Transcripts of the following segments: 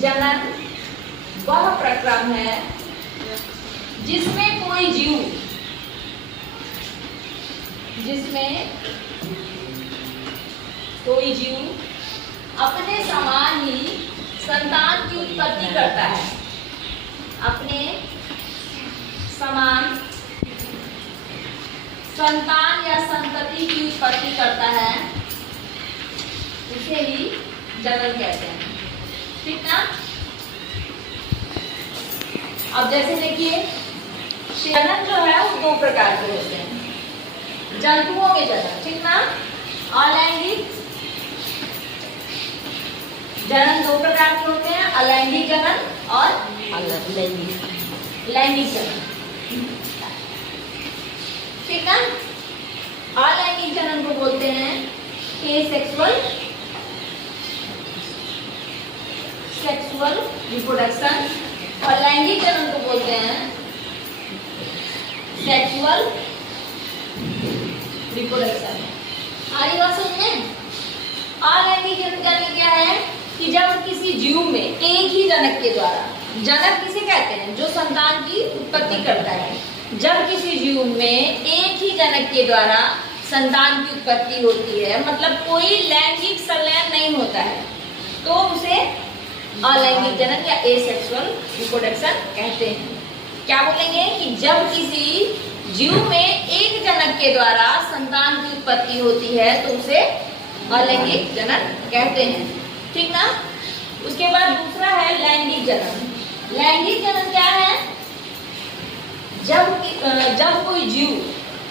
जनन वह प्रक्रम है जिसमें कोई जीव अपने समान ही संतान की उत्पत्ति करता है। अपने समान संतान या संतति की उत्पत्ति करता है, उसे ही जनन कहते हैं। ठीक ना। अब जैसे देखिए, जनन जो है वो दो प्रकार के होते हैं। जंतुओं के जनन, ठीक ना। अलैंगिक जनन दो प्रकार के होते हैं, अलैंगिक जनन और लैंगिक जनन। ठीक है। अलैंगिक जनन को बोलते हैं सेक्सुअल रिप्रोडक्शन और लैंगिक जनन को बोलते हैं सेक्सुअल रिप्रोडक्शन। आगे बात समझ में। अलैंगिक जनन यानी क्या है कि जब किसी जीव में एक ही जनक के द्वारा, जनक किसे कहते हैं जो संतान की उत्पत्ति करता है, जब किसी जीव में एक ही जनक के द्वारा संतान की उत्पत्ति होती है, मतलब कोई लैंगिक संलयन नहीं होता है, तो उसे अलैंगिक जनन या एसेक्सुअल रिप्रोडक्शन कहते हैं। क्या बोलेंगे कि जब किसी जीव में एक जनक के द्वारा संतान की उत्पत्ति होती है तो उसे अलैंगिक जनन कहते हैं। ठीक ना। उसके बाद दूसरा है लैंगिक जनन। लैंगिक जनन क्या है? जब कोई जीव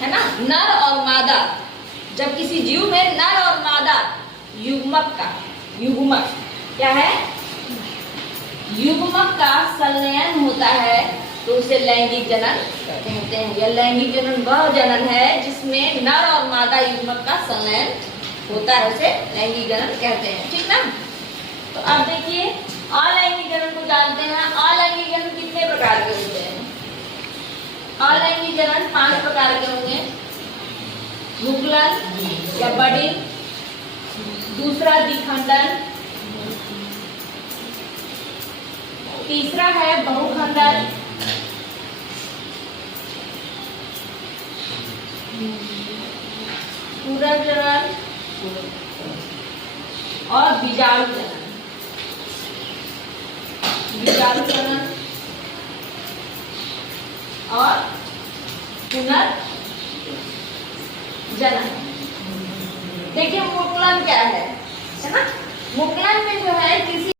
है ना, नर और मादा, जब किसी जीव में नर और मादा युग्मक क्या है, युग्मक का संलयन होता है तो उसे लैंगिक जनन कहते हैं। यह लैंगिक जनन वह जनन है जिसमें नर और मादा युग्मक का संलयन होता है, उसे लैंगिक जनन कहते हैं। ठीक ना। तो अब देखिए अलैंगिक जनन को जानते हैं। अलैंगिक जनन कितने प्रकार के होते हैं? अलैंगिक जनन 5 प्रकार के होंगे। मुकुलन या बडिंग, दूसरा द्विखंडन, तीसरा है बहुखंडन, पूरक जनन और बीजाणु जनन और पुनर्जनन। देखिए मुकुलन क्या है ना। मुकुलन में जो है किसी